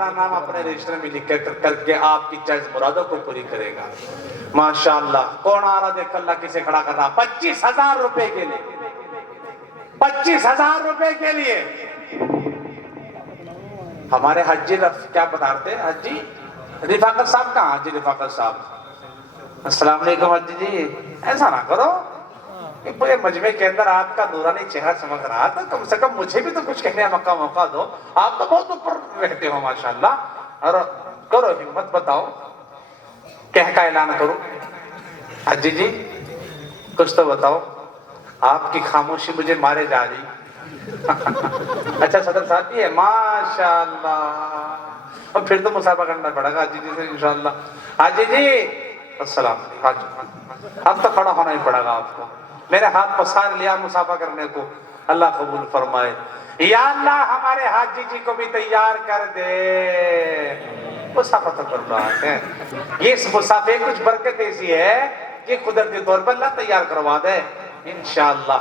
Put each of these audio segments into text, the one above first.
نام اپنے رجسٹر میں لکھ کر کے آپ کی جائز مرادوں کو پوری کرے گا. ماشاءاللہ. کون آ رہا دیکھ اللہ کسے کھڑا کر رہا؟ 25,000 روپے کے لیے. 25,000 روپے کے لیے. ہمارے حجی کیا بتا رہے ہیں؟ حجی رفاقت صاحب کہاں؟ حجی رفاقت صاحب السلام علیکم. حجی جی ایسا نہ کرو، پورے مجمع کے اندر آپ کا نورانی چہرہ چمک رہا تھا، کم سے کم مجھے بھی تو کچھ کہنے کا موقع دو. آپ تو بہت اوپر رہتے ہو ماشاءاللہ. اور کرو ہمت، بتاؤ کہہ کا اعلان کرو. حجی جی کچھ تو بتاؤ، آپ کی خاموشی مجھے مارے جا رہی. اچھا صدر صاحب جی ہے ماشاءاللہ. اور پھر تو مسافہ کرنا پڑے گا حجی جی سے انشاءاللہ. حجی جی السلام علیکم. اب تو کھڑا ہونا ہی پڑے گا آپ کو. میرے ہاتھ پسار لیا مسافہ کرنے کو. اللہ قبول فرمائے. یا اللہ ہمارے حاجی جی کو بھی تیار کر دے. مسافہ تو کر رہا ہے. یہ اس مسافے کچھ برکت ایسی ہے کہ قدرتی طور پر اللہ تیار کروا دے انشاءاللہ.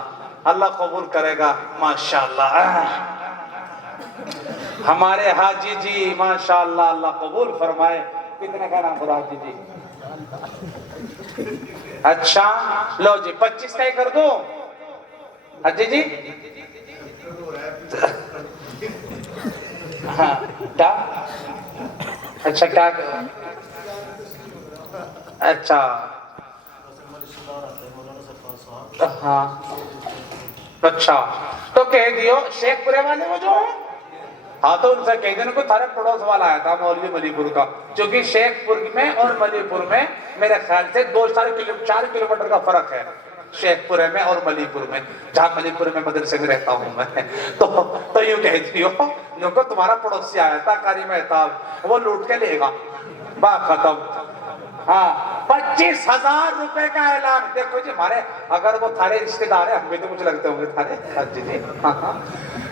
اللہ قبول کرے گا ماشاءاللہ. ہمارے حاجی جی ماشاءاللہ اللہ قبول فرمائے. کتنے کا نام خدا حاجی جی؟ اچھا لو جی 25 کا ہی کر دو حجی جی. ہاں کیا؟ اچھا کیا؟ اچھا ہاں اچھا تو کہہ دیو شیخ پورے والے وہ جو ہے. ہاں تو ان سے کہہ دینے کو تھارے پڑوس والا آیا تھا مولوی ملی پور کا، چونکہ شیخ پور میں اور ملی پور میں میرے خیال سے 4 کلومیٹر کا فرق ہے. شیخ پورے میں اور ملی پور میں، جہاں ملی پور میں مدرسے میں رہتا ہوں میں. تو یوں کہہ دیو لوگوں تمہارا پڑوسی آیا تھا قاری مہتاب، وہ لوٹ کے لے گا. بات ختم. ہاں 25,000 روپے کا اعلان. دیکھو جی ہمارے اگر وہ تھارے رشتے دار ہیں، ہمیں تو مجھے لگتے ہوں گے تھارے حجی جی.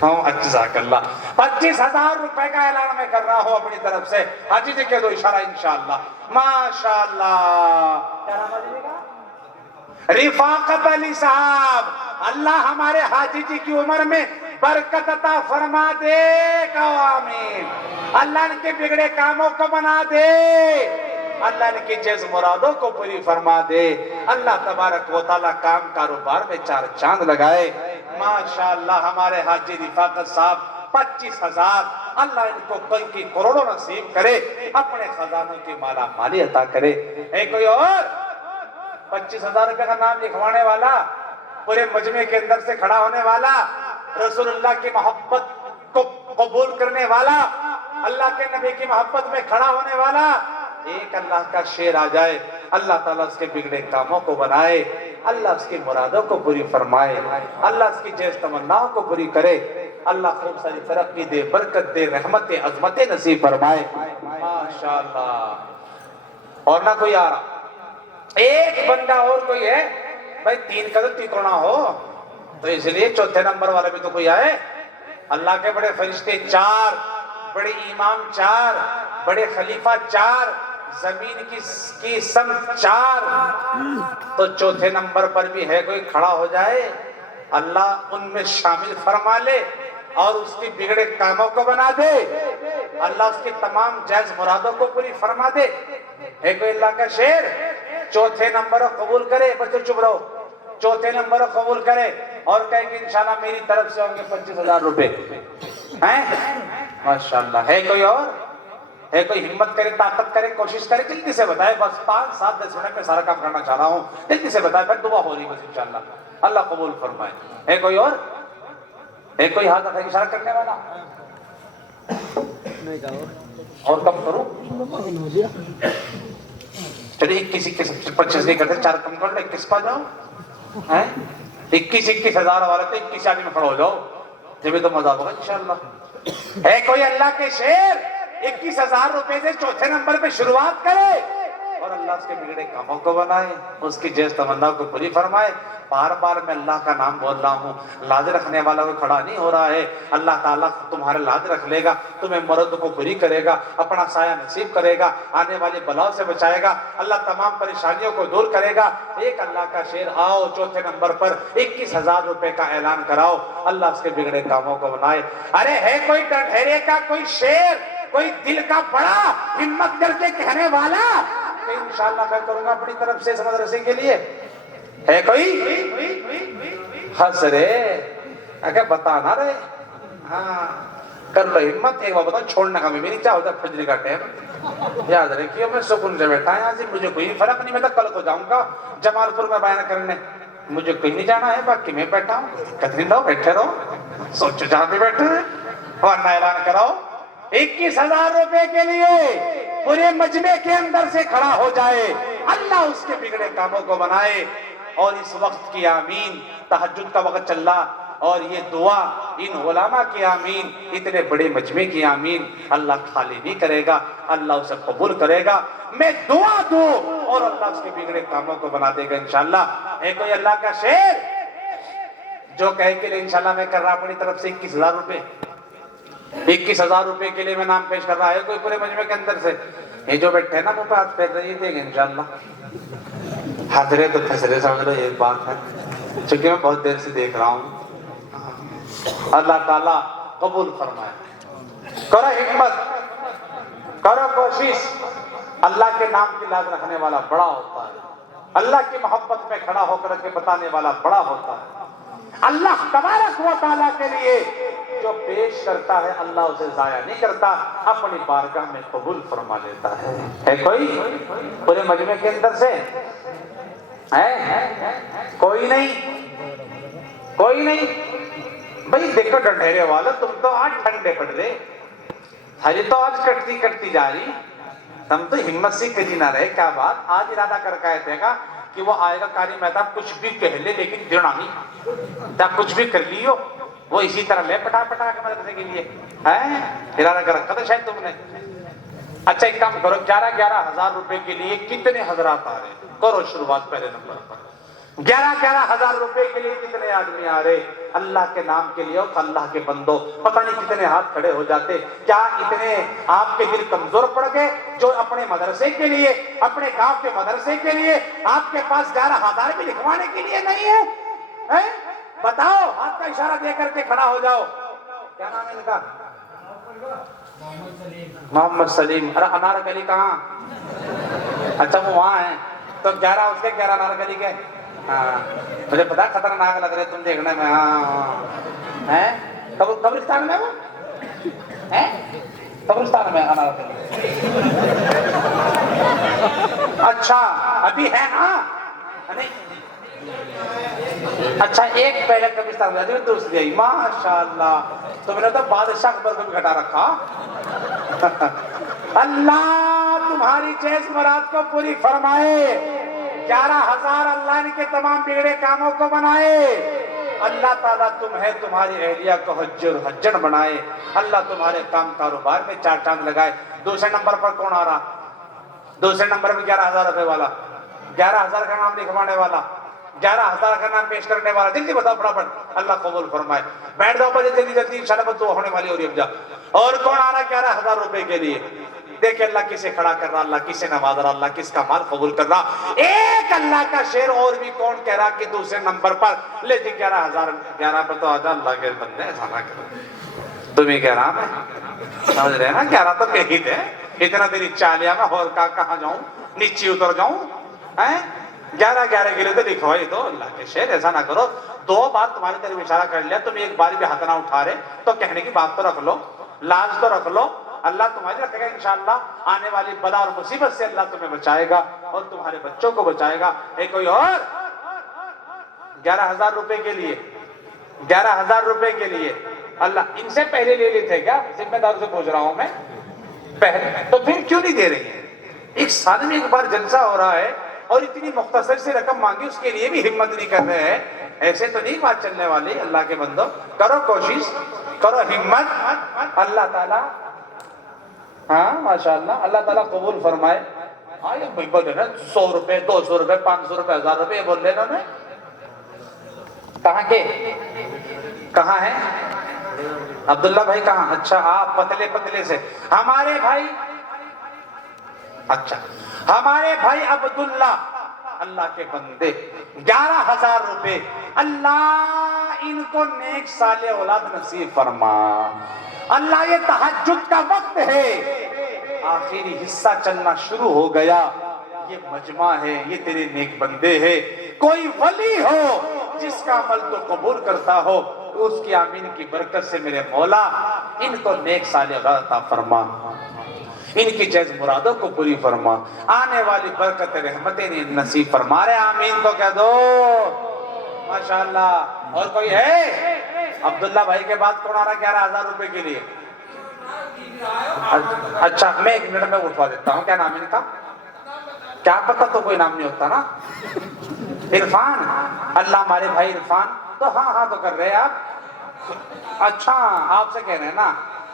ہاں جزاک اللہ. 25,000 روپے کا اعلان میں کر رہا ہوں اپنی طرف سے. حجی جی کہہ دو اشارہ انشاءاللہ. ماشاءاللہ. کیا نام حجی جی کا؟ رفاقت علی صاحب. اللہ ہمارے حاجی جی کی عمر میں برکت عطا فرما دے. کہو آمین. اللہ ان کے بگڑے کاموں کو بنا دے. اللہ ان کی جائز مرادوں کو پوری فرما دے. اللہ تبارک و تعالیٰ کام کاروبار میں 4 چاند لگائے. ماشاءاللہ ہمارے حاجی رفاقت صاحب 25,000. اللہ ان کو کل کی کروڑوں نصیب کرے، اپنے خزانوں کی مالا مالی عطا کرے. ایک کوئی اور 25,000 روپے کا نام لکھوانے والا، پورے مجمع کے اندر سے کھڑا ہونے والا، رسول اللہ کی محبت کو قبول کرنے والا، اللہ کے نبی کی محبت میں کھڑا ہونے والا. ایک اللہ کا شیر آ جائے، اللہ تعالیٰ اس کے بگڑے کاموں کو بنائے، اللہ اس کی مرادوں کو پوری فرمائے، اللہ اس کی جائز تمناؤں کو پوری کرے. اللہ خوب ساری ترقی دے، برکت دے، رحمت عظمت نصیب فرمائے. ماشاءاللہ. اور نہ کوئی آ رہا، ایک بندہ اور کوئی ہے بھائی. 3 کا تو تکڑنا ہو تو اس لیے 4تھے نمبر والا بھی تو کوئی آئے. اللہ کے بڑے فرشتے 4، بڑے امام 4، بڑے خلیفہ 4، زمین کی سمت 4. تو 4تھے نمبر پر بھی ہے کوئی کھڑا ہو جائے، اللہ ان میں شامل فرما لے اور اس کی بگڑے کاموں کو بنا دے. اللہ اس کی تمام جائز مرادوں کو پوری فرما دے. ہے کوئی اللہ کا شیر 4تھے نمبر کو قبول کرے. بچے چپ رہو. 4تھے نمبر کو قبول کرے اور کہے کہ انشاءاللہ میری طرف سے ہوں گے 25,000 روپے. ماشاءاللہ. ہے کوئی اور؟ ہے کوئی ہمت کرے، طاقت کرے، کوشش کرے؟ جلدی سے بتائے. بس 5 7 10 منٹ میں سارا کام کرنا چاہ رہا ہوں. جلدی سے بتائے، پھر دعا ہو رہی بس انشاءاللہ. اللہ قبول فرمائے. ہے کوئی اور؟ ہے کوئی ہاتھ اشارہ کرنے والا؟ اور کم کروں؟ چلیے 21 25 نہیں کرتے، 4 کم کر لو، 21 پا جاؤ. 21,000 والا تو 21 آدمی میں کھڑا ہو جاؤ، جبھی تو مزہ ہوگا انشاءاللہ. ہے کوئی اللہ کے شیر 21,000 روپے سے 4تھے نمبر پہ شروعات کرے اور اللہ اس کے بگڑے کاموں کو بنائے، اس کی جائز تمنا کو پوری فرمائے. بار بار میں اللہ کا نام بول رہا ہوں، لاز رکھنے والا کوئی کھڑا نہیں ہو رہا ہے. اللہ تعالیٰ تمہارے لاز رکھ لے گا، تمہیں مرد کو پوری کرے گا، اپنا سایہ نصیب کرے گا، آنے والی بلاؤں سے بچائے گا، اللہ تمام پریشانیوں کو دور کرے گا. ایک اللہ کا شیر آؤ 4تھے نمبر پر 21,000 روپے کا اعلان کراؤ، اللہ اس کے بگڑے کاموں کو بنائے. ارے ہے کوئی ڈھیرے کا کوئی شیر کوئی دل کا بڑا ہمت کر کے کہنے والا کہ انشاءاللہ میں کروں گا اپنی طرف سے اس مدرسے کے لیے؟ ہے کوئی؟ ہنس رہے اگر بتا نہ رہے. ہاں کر لو ہمت. ایک بار بتاؤ چھوڑنے کا میں نہیں چاہتا فجر کا ٹائم. یاد رکھیے میں سکون سے بیٹھا یہاں سے, مجھے کوئی فرق نہیں. میں تو کل کو جاؤں گا جمال پور میں بیان کرنے, مجھے کہیں نہیں جانا ہے, باقی میں بیٹھا ہوں. کتنی رہو بیٹھے رہو, سوچو جہاں پہ بیٹھے ورنہ اعلان کراؤ 21,000 روپے کے لیے پورے مجمع کے اندر سے کھڑا ہو جائے, اللہ اس کے بگڑے کاموں کو بنائے. اور اس وقت کی آمین, تہجد کا وقت چل رہا, اور یہ دعا ان علماء کی آمین, اتنے بڑے مجمع کی آمین اللہ خالی نہیں کرے گا, اللہ اسے قبول کرے گا. میں دعا دوں اور اللہ اس کے بگڑے کاموں کو بنا دے گا انشاءاللہ. ہے کوئی اللہ کا شعر جو کہے کہ انشاءاللہ میں کر رہا اپنی طرف سے 21,000 روپے, 21,000 روپے کے لیے میں نام پیش کر رہا ہے کوئی پورے مجمع کے اندر سے؟ یہ جو بیٹھے ہیں نا منہ پہ ہاتھ پھیر رہے, دیں گے انشاءاللہ. حضرے تو پھسرے سمجھ لو ایک بات ہے, چونکہ میں بہت دیر سے دیکھ رہا ہوں. اللہ تعالیٰ قبول فرمائے. کرو ہمت, کرو کوشش. اللہ کے نام کی لاز رکھنے والا بڑا ہوتا ہے, اللہ کی محبت میں کھڑا ہو کر کے بتانے والا بڑا ہوتا ہے. اللہ تبارک و تعالیٰ کے لیے جو پیش کرتا ہے اللہ اسے ضائع نہیں کرتا, اپنی بارگاہ میں قبول فرما لیتا ہے. ہے کوئی پورے مجمع کے اندر سے؟ ہے کوئی نہیں؟ کوئی نہیں بھئی. دیکھو ڈنڈیرے والا, تم تو آج ٹھنڈے پڑ رہے, ہری تو آج کٹتی جا رہی, تم تو ہمت سے کجی نہ رہے. کیا بات, آج ارادہ کر کے آئے گا کہ وہ آئے گا قاری مہتاب کچھ بھی کہہ لے لیکن دینا نہیں, تا کچھ بھی کر لیو وہ اسی طرح لے پٹا کے مدرسے کے لیے ارادہ کر رکھا تھا شاید تم نے. اچھا ایک کام کرو, 11,000 روپے کے لیے کتنے حضرات آ رہے؟ کرو شروعات پہلے نمبر پر. 11,000 روپے کے لیے کتنے آدمی آ رہے اللہ کے نام کے لیے؟ اللہ کے بندو پتہ نہیں کتنے ہاتھ کھڑے ہو جاتے. کیا اتنے آپ کے دل کمزور پڑ گئے جو اپنے مدرسے کے لیے, اپنے گاؤں کے مدرسے کے لیے آپ کے پاس 11,000 بھی لکھوانے کے لیے نہیں ہے؟ بتاؤ, ہاتھ کا اشارہ دے کر کے کھڑا ہو جاؤ. کیا نام ہے ان کا؟ محمد سلیم. ارے انار گلی کہاں؟ اچھا وہ وہاں ہے. تو 11 اس کے 11 انار گلی کے. ہاں مجھے پتا خطرناک لگ رہے تم دیکھنے میں. ہاں قبرستان میں, وہ قبرستان میں انار گلی. اچھا ابھی ہے نا؟ اچھا ایک پہلے قبرستان میں دوسری آئی. ماشاءاللہ تم نے تو بادشاہ اکبر کو بھی گھٹا رکھا. اللہ تمہاری چیز مراد کو پوری فرمائے. 11,000 اللہ نے کے تمام بگڑے کاموں کو بنائے. اللہ تعالیٰ تمہیں تمہاری اہلیہ کو حجن بنائے. اللہ تمہارے کام کاروبار میں 4 چاند لگائے. دوسرے نمبر پر کون آ رہا؟ دوسرے نمبر پر 11,000 روپے والا, 11,000 کا نام لکھوانے والا, 11,000 کا نام پیش کرنے والا. جلدی بتاؤ فٹافٹ, اللہ قبول فرمائے. بیٹھ جاؤ جلدی انشاءاللہ تو ہونے والی اور اب جا. اور کون آ رہا 11,000 روپے کے لیے؟ دیکھیں اللہ کسے کھڑا کر رہا, اللہ کسے نواز رہا, اللہ کس کا مال قبول کر رہا. ایک اللہ کا شعر اور بھی کون کہہ رہا کہ دوسرے نمبر پر لے جی 11,000. 11 پر تو آجا اللہ کے بندے ایسا نہ کرو. تمہیں کہہ رہا میں سمجھ رہے ہیں نا, 11 تو کہی دے. اتنا تیری چالیا میں اور کہاں جاؤں, نیچے اتر جاؤں. 11 کے لیے تو لکھوائی دو اللہ کے شعر. ایسا نہ کرو, 2 بار تمہاری طرف اشارہ کر لیا, تم ایک بار بھی ہاتھ نہ اٹھا رہے تو کہنے کی بات تو رکھ لو, لاز تو رکھ لو. اللہ تمہاری رکھے گا انشاءاللہ. آنے والی بلا اور مصیبت سے اللہ تمہیں بچائے گا اور تمہارے بچوں کو بچائے گا. ایک کوئی اور 11,000 روپے کے لیے, 11,000 روپے کے لیے اللہ ان سے پہلے لے لیتے کیا؟ ذمہ دار سے پوچھ رہا ہوں میں. پہلے تو پھر کیوں نہیں دے رہی ہیں؟ ایک سال میں ایک بار جلسہ ہو رہا ہے اور اتنی مختصر سے رقم مانگی, اس کے لیے بھی ہمت نہیں کر رہے ہیں. ایسے تو نہیں بات چلنے والی. اللہ کے بندو کرو کوشش, کرو ہمت. اللہ تعالیٰ ہاں ماشاءاللہ اللہ تعالیٰ قبول فرمائے. ہاں یہ بولے نا 100 روپے 200 روپے 500 روپے 1000 روپے, یہ بول رہے نا. کہاں کے کہاں ہیں عبداللہ بھائی کہاں؟ اچھا آپ پتلے پتلے سے ہمارے بھائی. اچھا ہمارے بھائی عبداللہ, اللہ کے بندے 11,000 روپے. اللہ ان کو نیک صالح اولاد نصیب فرما. اللہ یہ تہجد کا وقت ہے، آخری حصہ چلنا شروع ہو گیا، یہ مجمع ہے، یہ تیرے نیک بندے ہیں، کوئی ولی ہو جس کا عمل تو قبول کرتا ہو اس کی آمین کی برکت سے میرے مولا ان کو نیک صالح اولاد عطا فرما، ان کی جائز مرادوں کو پوری فرما، آنے والی برکت رحمتیں نصیب فرما رہے، آمین تو کہہ دو ماشاءاللہ۔ اور کوئی ہے؟ عبداللہ بھائی کے بعد کون آ رہا 11,000 روپے کے لیے؟ اچھا میں 1 منٹ میں اٹھوا دیتا ہوں، کیا نام ان کا؟ کیا پتہ، تو کوئی نام نہیں ہوتا نا؟ عرفان، اللہ ہمارے بھائی عرفان تو ہاں تو کر رہے ہیں آپ، اچھا آپ سے کہہ رہے ہیں نا،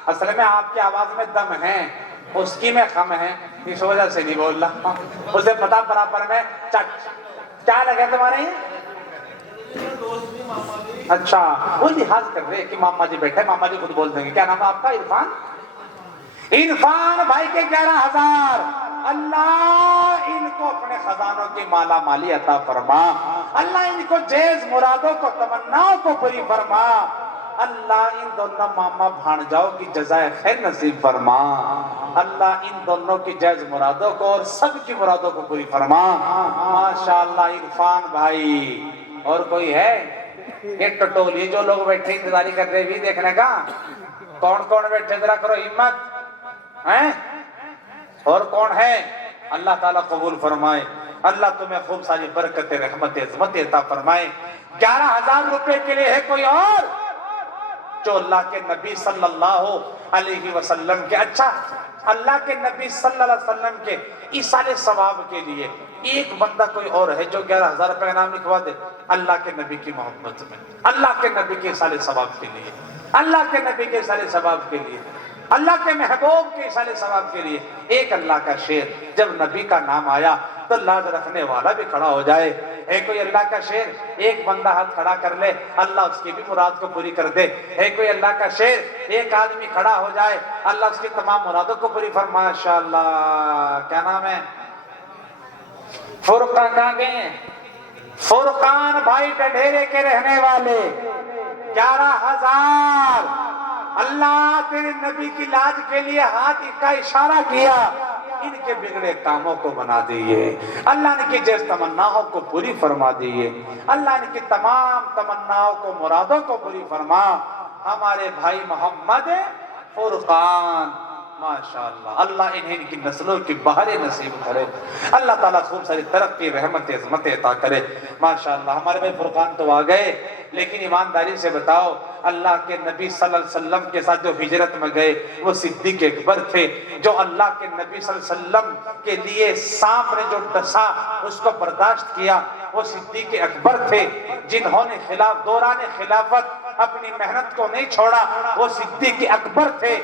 اصل میں آپ کی آواز میں دم ہے، اس کی میں خم ہے، اس وجہ سے نہیں بول رہا، اسے پتا برابر میں کیا لگا تمہارے؟ اچھا وہ لحاظ کر رہے کہ ماما جی بیٹھے، ماما جی خود بول دیں گے، کیا نام ہے آپ کا؟ عرفان، عرفان بھائی کے 11,000، اللہ ان کو اپنے خزانوں کی مالا مالی عطا فرما، اللہ ان کو جیز مرادوں کو تمناؤں کو پوری فرما، اللہ ان دونوں ماما بھانجاؤں کی جزائے خیر نصیب فرما، اللہ ان دونوں کی جائز مرادوں کو اور سب کی مرادوں کو پوری فرما، ماشاءاللہ عرفان بھائی۔ اور کوئی ہے؟ یہ ٹٹولی جو لوگ بیٹھے انتظاری کر رہے بھی دیکھنے کا، کون کون بیٹھے ذرا کرو ہمت ہیں؟ اور کون ہے؟ اللہ تعالیٰ قبول فرمائے، اللہ تمہیں خوب ساری برکت رحمت عظمت عطا فرمائے۔ 11,000 روپے کے لیے ہے کوئی اور جو اللہ کے نبی صلی اللہ علیہ وسلم کے، اچھا اللہ کے نبی صلی اللہ علیہ وسلم کے ایصال ثواب کے لیے ایک بندہ کوئی اور ہے جو 11,000 روپے کا نام لکھوا دے اللہ کے نبی کی محبت میں، اللہ کے نبی کے ایصال ثواب کے لیے، اللہ کے نبی کے ایصال ثواب کے لیے، اللہ کے محبوب کے ایصال ثواب کے لیے ایک اللہ کا شعر، جب نبی کا نام آیا تو لاج رکھنے والا بھی کھڑا ہو جائے، ہے کوئی اللہ کا شعر؟ ایک بندہ ہاتھ کھڑا کر لے اللہ اس کی بھی مراد کو پوری کر دے، ہے کوئی اللہ کا شعر؟ ایک آدمی کھڑا ہو جائے اللہ اس کی تمام مرادوں کو پوری فرما، ماشاءاللہ۔ کیا نام ہے؟ فرقان، کہاں گئے ہیں؟ فرقان بھائی ڈڈھیرے کے رہنے والے، 11,000، اللہ تیرے نبی کی لاج کے لیے ہاتھ کا اشارہ کیا، ان کے بگڑے کاموں کو بنا دیئے، اللہ نے کی جیس تمناؤں کو پوری فرما دیئے، اللہ نے کی تمام تمناؤں کو مرادوں کو پوری فرما، ہمارے بھائی محمد فرقان، ماشاءاللہ اللہ انہیں ان کی نسلوں کی بہاریں نصیب کرے، اللہ تعالیٰ خوب ساری ترقی رحمت عظمت عطا کرے، ماشاءاللہ۔ ہمارے بھائی فرقان تو آ گئے، لیکن ایمانداری سے بتاؤ اللہ کے نبی صلی اللہ علیہ وسلم کے ساتھ جو ہجرت میں گئے وہ صدیق اکبر تھے، جو اللہ کے نبی صلی اللہ علیہ وسلم کے لیے سانپ نے جو ڈسا اس کو برداشت کیا وہ صدیق اکبر تھے، جنہوں نے دوران خلافت اپنی محنت کو نہیں چھوڑا وہ صدیق اکبر تھے،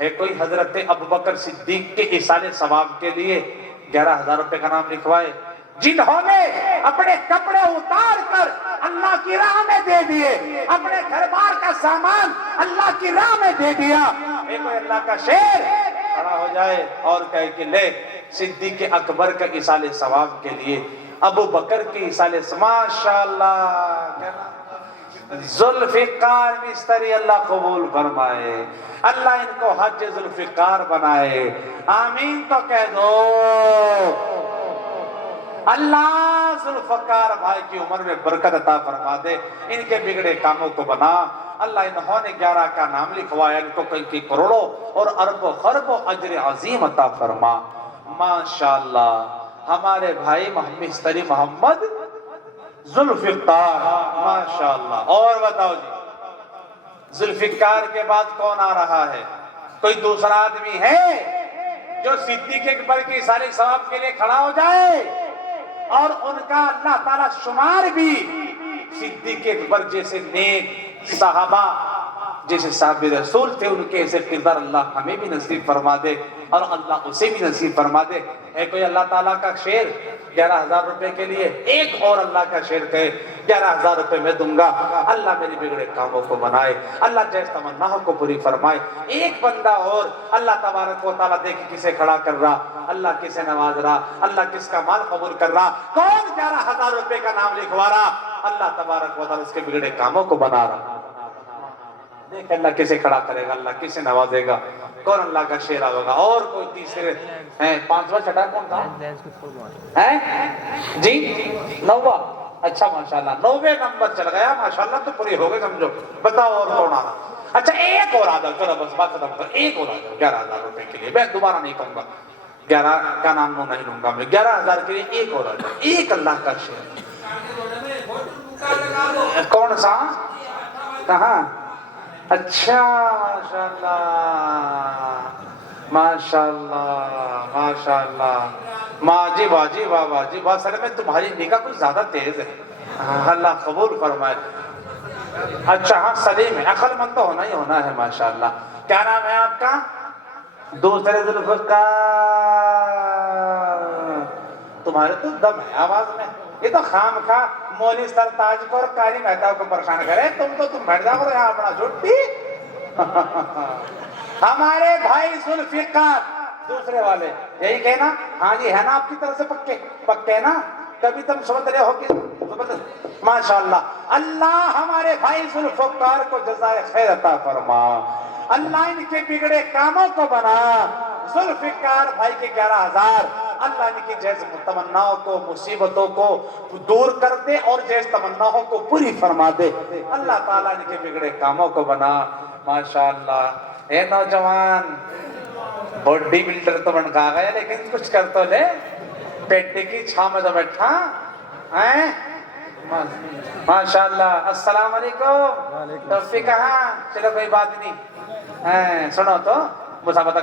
ہے کوئی حضرت ابوبکر صدیق کے ایصال ثواب کے لیے 11,000 روپے کا نام لکھوائے، جنہوں نے اپنے کپڑے اتار کر اللہ کی راہ میں دے دیے، اپنے گھر بار کا سامان اللہ کی راہ میں دے دیا، ہے کوئی اللہ کا شعر؟ کھڑا ہو جائے اور کہے کہ لے صدیق اکبر کا ایصال ثواب کے لیے ابو بکر کی ایصال ثواب، ماشاءاللہ۔ ذوالفقار مستری اللہ قبول فرمائے، اللہ ان کو حج ذوالفقار بنائے، آمین تو کہہ دو، اللہ ذوالفقار بھائی کی عمر میں برکت عطا فرما دے، ان کے بگڑے کاموں کو بنا، اللہ انہوں نے 11 کا نام لکھوایا، ان کو کئی کروڑوں اور اربوں خربوں اجر عظیم عطا فرما، ماشاءاللہ۔ ہمارے بھائی مستری محمد ذوالفقار، ماشاءاللہ۔ اور بتاؤ جی ذوالفقار کے بعد کون آ رہا ہے؟ کوئی دوسرا آدمی ہے جو صدیق اکبر کی ایصال ثواب کے لیے کھڑا ہو جائے اور ان کا اللہ تعالیٰ شمار بھی صدیق اکبر جیسے نیک صحابہ، جیسے صحابہ رسول تھے، ان کے ایسے کردار اللہ ہمیں بھی نصیب فرما دے اور اللہ اسے بھی نصیب فرما دے، ہے کوئی اللہ تعالیٰ کا شعر 11,000 روپے کے لیے؟ ایک اور اللہ کا شعر کہے 11,000 روپے میں دوں گا، اللہ میرے بگڑے کاموں کو بنائے، اللہ جیس تمناؤں کو پوری فرمائے، ایک بندہ اور اللہ تبارک و تعالیٰ دیکھیں کسے کھڑا کر رہا، اللہ کسے نواز رہا، اللہ کس کا مال قبول کر رہا، کون 11,000 روپے کا نام لکھوا رہا، اللہ تبارک و تعالیٰ اس کے بگڑے کاموں کو بنا رہا، دیکھ اللہ کسے کھڑا کرے گا, اللہ کسے نوازے گا, کون اللہ کا شیرہ ہوگا. اور کوئی تیسرے ہیں؟ پانچواں چھٹا کون تھا ہیں جی؟ نوواں. اچھا ماشاءاللہ 90 نمبر چل گیا ماشاءاللہ, تو پوری ہو گئی سمجھو. بتاؤ اور کون آ رہا؟ اچھا ایک اور آ جاؤ, چلو بس بات ختم کر. ایک اور آ جاؤ 11,000 روپے کے لیے. میں دوبارہ نہیں کہوں گا 11 کا نام نہیں لوں گا میں. 11,000 کے لیے ایک اور آ جاؤ. ایک اللہ کا شیر. کون سا؟ کہاں؟ اچھا ماشاءاللہ ماشاءاللہ ماشاءاللہ. ماں جی واہ جی واہ واہ جی واہ. سر میں تمہاری نگاہ کچھ زیادہ تیز ہے. اللہ قبول فرمائے. اچھا ہاں سلیم ہے, عقل مند تو ہونا ہی ہونا ہے ماشاءاللہ. کیا نام ہے آپ کا؟ دوسرے ذوالفقار. تمہارے تو دم ہے آواز میں. یہ تو خام خواہ مولوی سرتاج کو اور قاری مہتاب کو پریشان کرے. تم بیٹھ جاؤ یہاں اپنا چھٹی. ہمارے بھائی ذوالفقار دوسرے والے یہی کہنا. ہاں جی ہے نا آپ کی طرف سے پکے پکے نا. کبھی تم سمجھ رہے ہو کہ ماشاءاللہ. اللہ ہمارے بھائی ذوالفقار کو جزائے خیر عطا فرما. اللہ ان کے بگڑے کاموں کو بنا. ذوالفقار بھائی کے 11,000 اللہ ان کی جیز تمناؤں کو مصیبتوں کو دور کر دے اور جیز تمناؤں کو پوری فرما دے. اللہ تعالیٰ ان کے بگڑے کاموں کو بنا. ماشاءاللہ. اے نوجوان باڈی بلڈر تو بن کھا گیا لیکن کچھ کر تو لے. پیٹے کی چھاں میں تو بیٹھا ہیں. ماشاءاللہ. السلام علیکم. توفیق کہاں؟ چلو کوئی بات نہیں. سنو تو مسابقہ